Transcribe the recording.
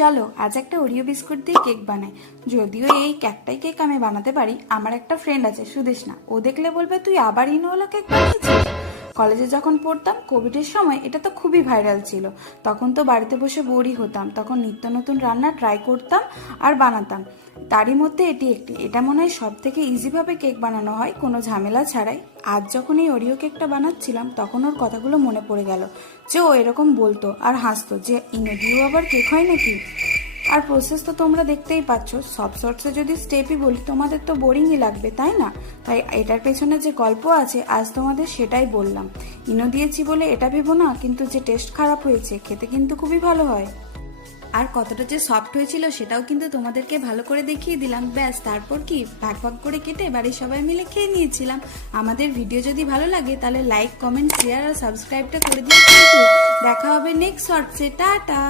চলো আজ একটা ওরিও বিস্কুট দিয়ে কেক বানাই। যদিও এই একটাই কেক আমি বানাতে পারি। আমার একটা ফ্রেন্ড আছে সুদেশনা, ও দেখলে বলবে তুই আবার ইনোওয়ালা কেক বানিয়েছিস। কলেজে যখন পড়তাম কোভিডের সময় এটা তো খুবই ভাইরাল ছিল। তখন তো বাড়িতে বসে বোরই হতাম, তখন নিত্য নতুন রান্না ট্রাই করতাম আর বানাতাম। তারই মধ্যে এটি একটি, এটা মনে হয় সব থেকে ইজিভাবে কেক বানানো হয় কোনো ঝামেলা ছাড়াই। আজ যখন এই ওরিও কেকটা বানাচ্ছিলাম তখন ওর কথাগুলো মনে পড়ে গেল, যে ও এরকম বলতো আর হাসতো যে ইনো দিয়েও আবার কেক হয় নাকি। আর প্রসেস তো তোমরা দেখতেই পাচ্ছ, সব শর্টসে যদি স্টেপই বলি তোমাদের তো বোরিংই লাগবে, তাই না? তাই এটার পেছনে যে গল্প আছে আজ তোমাদের সেটাই বললাম। ইনো দিয়েছি বলে এটা ভেবো না, কিন্তু যে টেস্ট খারাপ হয়েছে, খেতে কিন্তু খুবই ভালো হয়। আর কতটা যে সফট হয়েছিল সেটাও কিন্তু তোমাদেরকে ভালো করে দেখিয়ে দিলাম। ব্যাস, তারপর কি ভাগ ভাগ করে কেটে বাড়ির সবাই মিলে খেয়ে নিয়েছিলাম। আমাদের ভিডিও যদি ভালো লাগে তাহলে লাইক, কমেন্ট, শেয়ার আর সাবস্ক্রাইবটা করে দিও কিন্তু। দেখা হবে নেক্সট শর্টসে। টাটা।